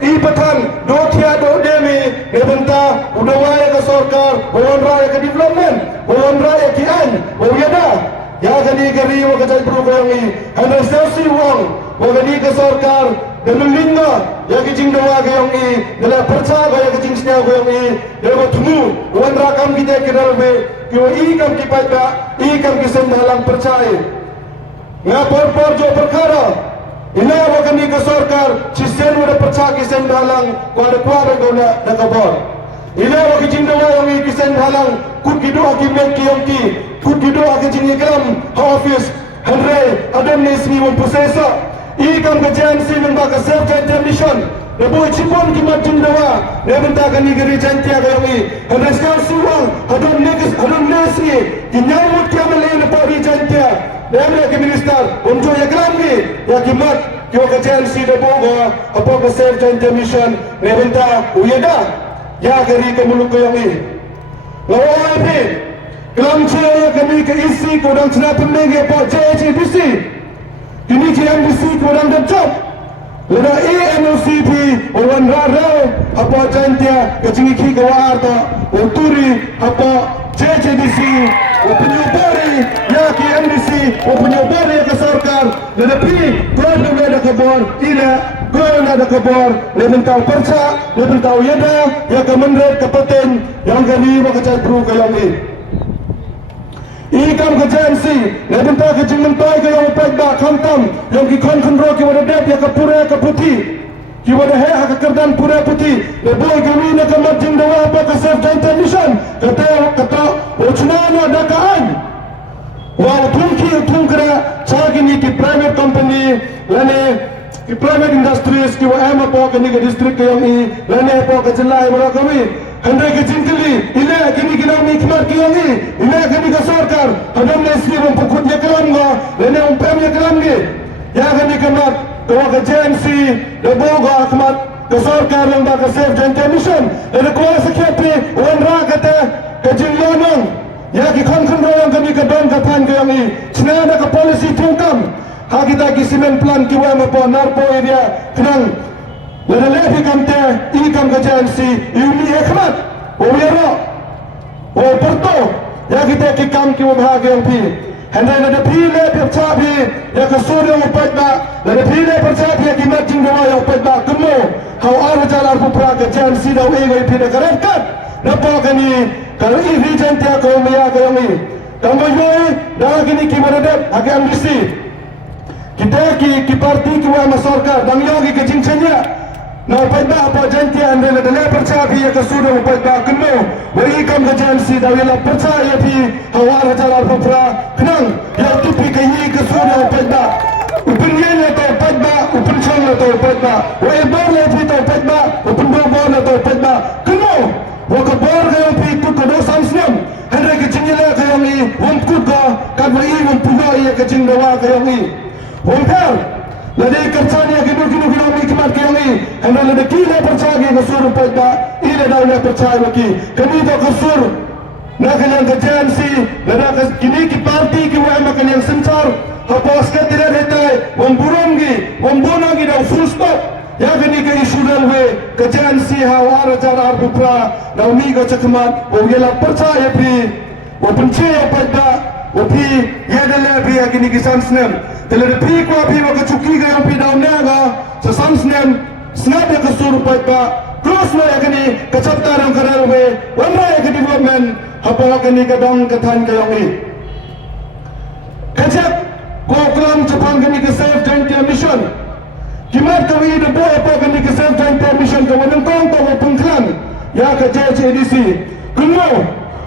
ipatan dokia do demi nebenta udawaya ke sorkar bawan raya ke development bawan raya ki an bawiyada ya gani gari wa kajai pro ko yangi handa sesi wong wa gani ke sorkar demelinga ya ki jing dawa ke yangi dela perca ga ya ki jing snya ko yangi dela tumu wan rakam kita kedalbe ki wa i kam ki pada i kam ki sendalang percaya ngapor jo perkara ina wakani ke sorkar cisen udah percaya kisen dalang kuada kuada guna nakabor ina waki jindawa yang kisen dalang kukido akibat kiyongki kukido akibat ikram hafiz handre adam nesmi memprosesa ikam kejansi membaka self mission Nabo cipon kimat jindawa nebenta kani geri jantia kayongi handre sekal siwang hadon nesi kinyamut kiamale nepari jantia Demi ke minister, unjuk ya kelambi, ya kimat, kyo kejansi de boga, apa ke self joint mission, nebenta uyeda, ya geri ke muluk yang ini. Lawai pe, kelam cia ya kami ke isi kodang cina pemenge apa JHDC, kini JMDC kodang dapcap, lena ANOCP, orang rara, apa jantia kecingiki kawar ta, uturi apa JHDC, penyubari ya KMDC, penyubari ya ke sorkar, tetapi kau ada kabar, ila kau ada kabar, lebih tahu perca, lebih tahu yada, ya kemenret kepaten, yang kali makacai pro kayang ini. Ikam kejansi, lebih tahu kejingan tay kayang upek dak hantam, yang kikon kendro kiwada dep ya kepura keputi. Kiwada hea kekerdan pura putih leboy kami nak marjing dawa apa ke self joint mission kata uchnana dakaan wal tungkra chagini ki private company lane ki private industries ki wa ama po kani ke district yang i lane po ke jilai bora kami handai ke jinkali ila kini kina mi kmar ki yang i ila kini ke sarkar hadam nesli bom pukut ya kalam ga lane umpam ya kalam ni ya kini kemar Kau ke JMC, deboga akmat ke sorkar lembaga self joint mission. Ada kuasa kepi, wanra kata ke jinglonong. Ya ki kon yang kami ke don kapan ke yang ini. Cina ada ke polisi tungkam. Hagi taki simen plan ki wama po narpo area kenang. Lada lepi kamte, ini kam ke JMC, ini akmat. Owero, perto. Ya kita ki kam ki wama hagi yang pi. Hendai ada pile percapi ya kesudah upat ba, ada pile percapi ya kimat jinggawa ya upat ba kemo. Hau arah jalan pupra ke jan sida uigai pile kerenkat. Napa kani kalau ini jantia kau maya kau ni. Kamu yoi dah kini kimadadap agak ambisi. Kita ki parti kiwa masorkar dang yogi ke jingcenya. Na upat ba apa jantia anda ada percapi ya kesudah upat ba kemo. Bagi kam ke jan sida wila percaya pi hau arah jalan pupra. Kenang, ya tupi kayi kesudah pada, upin yel atau pada, upin chong atau pada, wabar lagi atau pada, upin bawah atau pada, keno, wakabar kaya pi ikut kado samsam, hendak kecingnya kaya ni, wamkut ka, kadwai wampuga ia kecing dawa kaya ni, wampel, lada kerjanya kinu kimat kaya ni, hendak lada kila percaya kesur pada, ila dah percaya lagi, kami tu kesur. Nak yang kejansi, nak kini ki parti ki wa makan yang sensor, apa askat tidak detai, wamburonggi, wambonagi dah full stop. Ya kini ke isu dalwe, kejansi hawar jalar bukra, dah mi ke cekmat, wamgela percaya pi, wampencaya pada, wapi ya dalam pi ya kini ki samsnem, dalam pi ku api wa kecuki ke yang pi dah naga, sesamsnem, snap ya kesur pada. Terus lah yang ini kecapta dan keralwe, wamra yang ke development, apa kini kadang ketan kayong ini. Kecap, kau kelam Jepang kini ke self joint mission. Kimat kau ini debu apa kini ke self joint mission kau menentang kau pengklan, ya ke JHDC. Keno,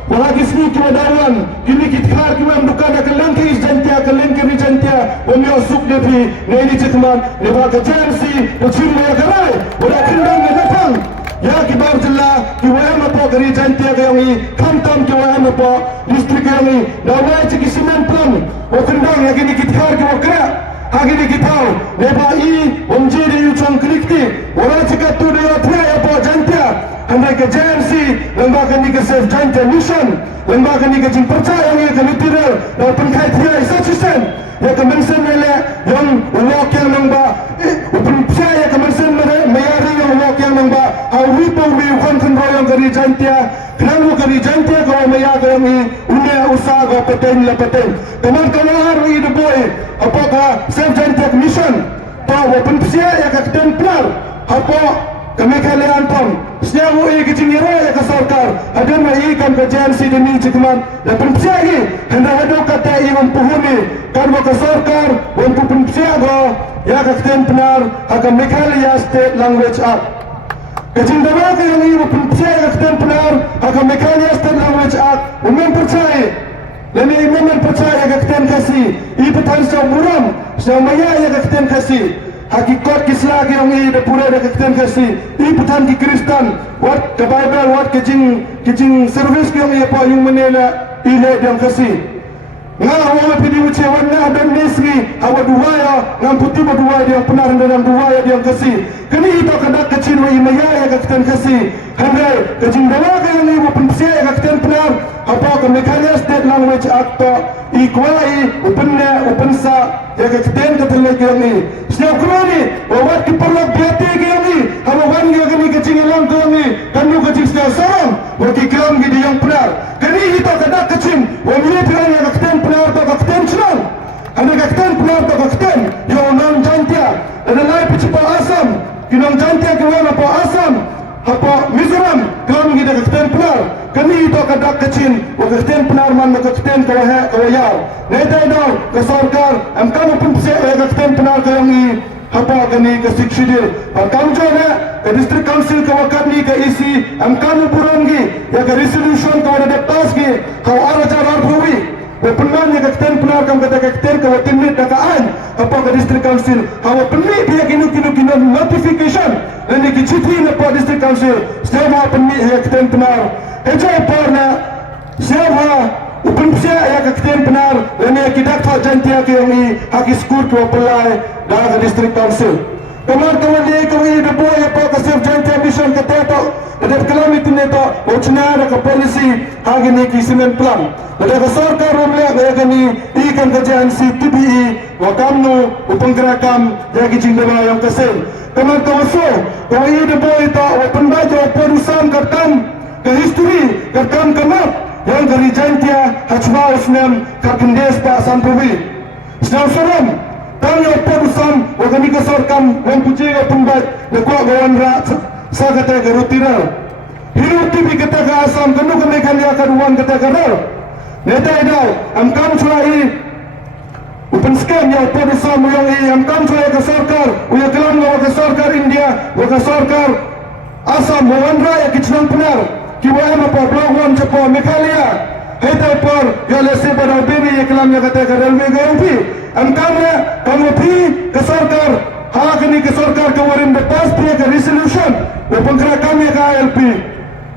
wahagi sini kau dawan, kini kita kau bukan ada kelengkis jantia, kelengkis jantia, wami asuk depi, neni cekman, lewat ke JHDC, bercuma ya kerai, udah kendang Jepang. Ya kibar jela kiwama po gari jantia kayong i kamtam kiwama po distrik kayong i dawai ciki simen plan o kendang ya gini kitkar kiwa kera agini kitau neba i omjiri uchong klikti wala cika tu dewa ya po jantia andai ke JMC lembaga ni ke self joint mission lembaga ni ke jing percaya yang ke litiral dan pengkai tiga isasisen ya ke mensen mele yang walk yang nangba upin ya ke mensen mayari yang walk jantia kenang kari jantia kau maya kau ni unia usaha kau peten la peten teman kau haru ini boy apakah self jantia mission tahu open psia ya kakten penar apa kami kalian pun setiap hari kecingirah ya ke sarkar ada mengikam kerjaan si demi cikuman dan penpsia ini hendak ada kata yang mempunyai karena ke sarkar untuk penpsia go ya kakten penar akan mekalia state language act kecing dalam yang ini penpsia ya kakten penar akan mekalia state language act umum percaya dan ini umum percaya kakten kasih ini petang muram semaya ya kakten kasih hakikat kislah yang ini pura ada kakten kasih ini petang ki Kristen wat ke Bible wat kecing service yang ini apa yang menela ile yang kasih ngah awak pidi uce warna dan nesri awak duaya ngam putih berdua yang pernah dalam duaya yang kasih kini itu kadak kecil wa imaya ya kakten kasih handai kecing dawa yang ini pensia ya kakten penar apa kemekalia state language act ikwai upensa ya kakten ketelek yang ini setiap kali awak diperlak biati yang ini awak wangi yang ini kecing yang ini kanu kecing setiap seorang wakil kelam gidi yang penar kini itu kadak kecil wa ini penar ya kakten penar atau kakten senang ada kakten penar atau kakten yang non jantia ada lain pecipal asam kinong jantia kewan apa asam apa Mizoram kelam gidi kakten penar kini itu kadak kecil wa kakten penar man kakten kawayar neta dau ke sarkar am kamu pun pse kakten penar kayang ni apa kini ke sikshidir kamu jona ke district council ke wakat ni ke isi am kamu burangi ya ke resolution ke wada deptas ki kau ara jarar bui Penman yang kakten penar kam kata kakten ke watin ni dakaan apa ke district council hawa penmi dia kinu notification dan ni kiciti na pa district council sema penmi kakten penar ejai parna sema upun psia ya kakten penar dan ni kidak tha jantia ke yang ni haki skur ke pelai dah ke district council teman-teman dia kau ini boy apa ke self jantia mission kata to ada kelam itu neto ochna ada ke polisi hagi ni kisimen plan ada ke sarkar rumle ada ni ikan kerjaan si TPE wakamnu upenggerakam jadi jingdawa yang kesen teman-teman so kau ini boy to open bajo perusahaan kertam ke history kertam kemat yang dari jantia hachwa usnem kakendes pak sampuwi senang seram tanya perusahaan wakani ke sarkam yang puji ke pembat lekwa gawan rat sa kata ke rutiral hirup tibi kata ke asam kenu kemekan dia kaduan kata ke ral neta idau am kam cuai open scam ya perusahaan yang am kam cuai ke sarkar uya kelam ke sarkar India ke sarkar asam gawan rat ya kicnang penar kiwa em apa blogwan cepo mekalia heta par ya lese pada bini ya kelam ya kata ke railway gaumpi am kamu pi ke sarkar hak ini ke sarkar kawarin bepas dia ke resolution penggerak kami ke ALP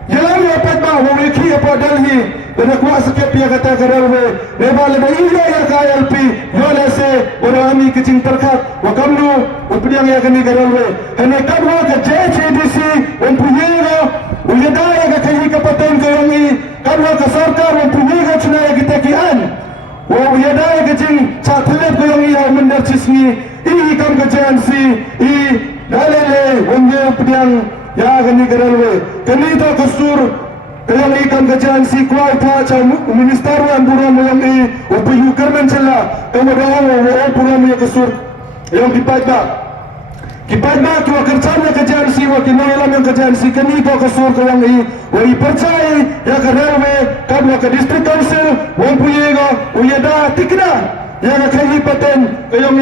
jalan ya petba memiliki apa Delhi dan kuat sikit dia kata ke railway lebal ada iya ya ke ALP ya lese orang kami kecing terkat wakamnu updiang ya kini ke railway hanya kadwa ke JCDC mempunyai uyadaya ke kayi kapatan ke yang ini kadwa ke sarkar mempunyai ke cina ya kita kian wa uyadaya ke cing catelep ke yang iya mendarcisni ini kam kerjaan si dalele wonge pediang ya kini keralwe kini to kesur yang ikan kerjaan si kuai ta cam minister yang buram yang upiyu kermen cela kemudian wa buram yang kesur yang dipajak kipajak wa kerjaan si wa kinoilam yang kerjaan si kini to kesur ke yang wa percaya ya keralwe kadwa ke district council wong puyega uyada tikna yang kaya paten kayong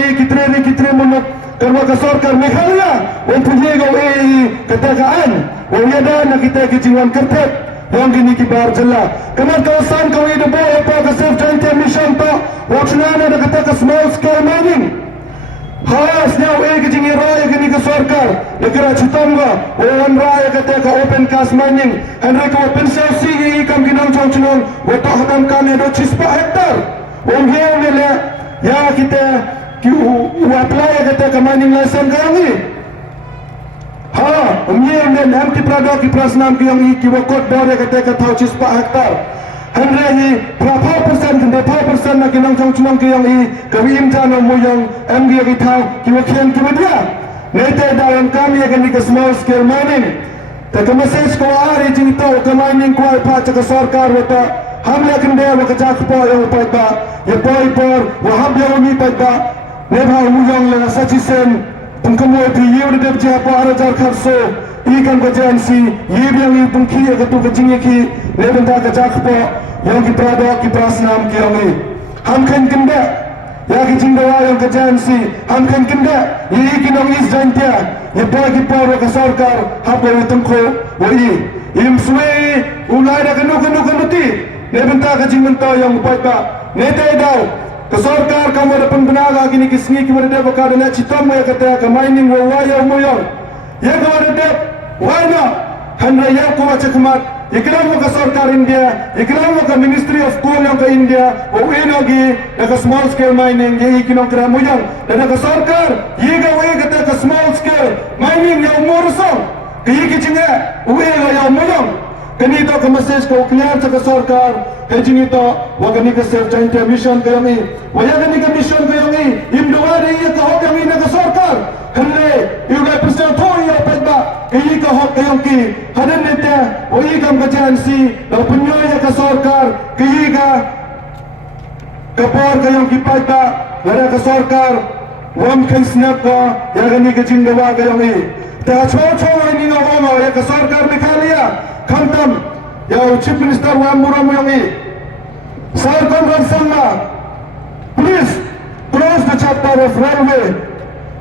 kitre munok karena ke sarkar Meghalaya mempunyai kau katakaan wajada nak kita kejiwan kertet yang gini kibar jela kemudian kawasan kau ini boleh apa ke self jantia mission to waktunya ada kata ke small scale mining khas nyau kejingi raya gini ke sarkar negara Citangga orang raya kata ke open cast mining hendak ke open sale sigi ikam ginang cong-cong watak hatam kami ada cispa hektar orang yang ya kita apply kata ke mining license kami umnya dan empty product ki prasnam ki yang ki wakot bore kata ke tau cispa hektar hendrahi berapa persen nak kinang cong ki yang ke imjano mo yang mg ki tau ki wakian ki dia nete dalam kami akan di small scale mining Tapi message ko hari jingto kamainin ko ay pa sa sarkar wata hamla kende wa kajak po yung pagba ye boy por wa habya umi pagba nebha umuyong la sachisen tungkamoy pi yew de je pa arajar kharso ikan bajansi yebyang i tungki ga tu kajingi ki nebenta kajak po yung ki prado ki prasnam ki ongi hamkan kende ya ki jingdawa yung kajansi hamkan kende ye kinong is jantia ye boy ki por wa sarkar habya tungko wa im suwe ulai da kanu ti nebenta ka jingmento yang pagba nete daw ka sarkar ka mo pun benaga gini kisngi ki mo de ka na chitom mo ka ta ka mining wo wayo mo yon ye ka mo de why no hanra ya ko wa chakmat ikram mo ka sarkar India ikram mo ka Ministry of Coal yang ka India o enogi da ka small scale mining ye ikinong kra mo yon da ka sarkar ye ga we ka ta ka small scale mining ya mo so ki ki chinga we ga ya mo yon kanito ka message ko clear sa sarkar kay jinito wa gani ka self joint mission kami wa ya gani ka mission kami imduwari ya ka ho kami na ka sarkar hanle yu ga present to ya pagba kay ka ho kayong ki hadan nita wa yi kam ka jansi na punyo ya ka sarkar kay ka kapor kayong ki pagba wala ka sarkar wam kay snap ko ya gani ka jindawa kayong ta cho ni no mo ya ka sarkar nikaliya Khantam, ya Chief Minister wa Muram Yongi, Sir Congress Sangma, please close the chapter of railway.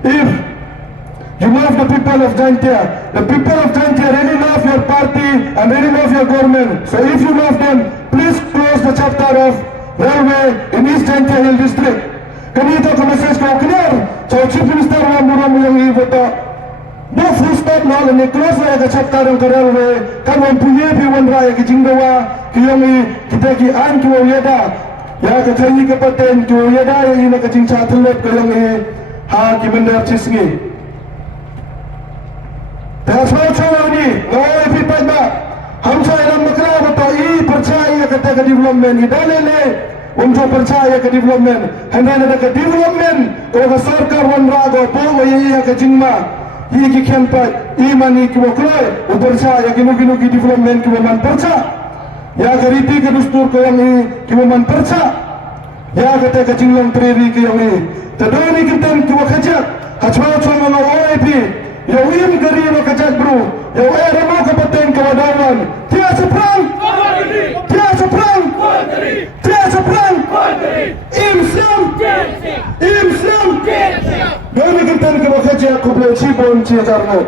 If you love the people of Jaintia, the people of Jaintia really love your party and really love your government. So if you love them, please close the chapter of railway in East Jaintia Hill District. Kanito ka message ko clear. So Chief Minister wa Muram Yongi voto. No full stop na ni close na ka chapter ng railway kan wan puye pi wan raya ki jingdawa ki yongi kita ki an ki yeda ya ka thayi ka paten ki yeda ya ina ka jing cha thlep ka yongi ha ki mandar chisngi ta so chawani noi pi pagba hum sa ilam makra bata I percaya ka ta development idalele unjo percaya ka development handa na ka development ko ka sarkar wan rago po wa ya ka jingma ये की खेलपट ईमानी की वो क्लोय उबरचा या किनो की डेवलपमेंट की वो मन परचा या गरीबी के दुस्तूर को यंगी की वो मन परचा या कते का जिंगलम प्रेरी की यंगी तदोनी की तन की वो खजक हचवाओ चोमा लो ओएपी या वीम गरीब वो खजक ब्रो या वो एरमो का पतेन का वडावन तिया सप्रांग Demi kita ni kita kerja kubur cipon cia jarno.